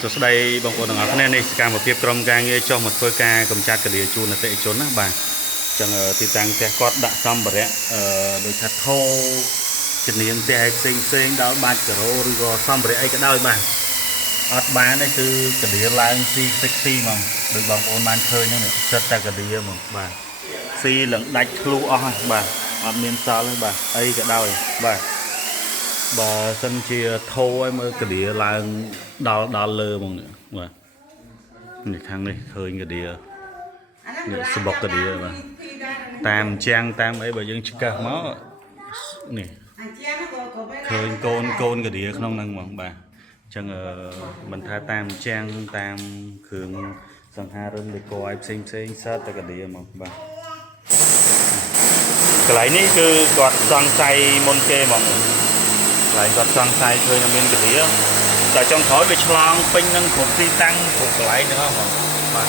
សួស្តីបងប្អូនទាំងអស់គ្នានេះកម្មវិធីក្រុមការងារចុះមកធ្វើការកម្ចាត់កលាជូនអតិថិជនណាបាទអញ្ចឹងទីតាំងផ្ទះគាត់ដាក់សម្ភារៈដូចថាថោជំនាញផ្ទះឯផ្សេងដល់បាច់ការ៉ូឬក៏សម្ភារៈអីក៏ដោយបាទអត់បានទេគឺកលាឡើងស៊ីហ្មងដូចបងប្អូនបានឃើញហ្នឹងសិតតែកលាហ្មងបាទស៊ីឡើងដាច់ធ្លុះអស់ហើយបាទអត់មានសល់ទេបាទអីក៏ដោយបាទបើសិនជាធោឲ្យមើលកលាឡើងដល់លើហ្មងបាទនេះខាងនេះឃើញកលានេះសបុកកលាបាទតាមជាងតាមអីបើយើងឆ្កឹះមកនេះឃើញកូនកលាក្នុងហ្នឹងហ្មងបាទអញ្ចឹងមិនថាតាមជាងតាមគ្រឿងសង្ហារឹមដេកឲ្យផ្សេងសិតតែកលាហ្មងបាទកន្លែងនេះគឺគាត់សង្ស័យមុនគេហ្មងកន្លែងគាត់សង្ស័យឃើញថាមានកលាតែចុងក្រោយវាឆ្លងពេញនឹងគ្រប់ទីតាំងគ្រប់កន្លែងហ្នឹងហ្មងបាទ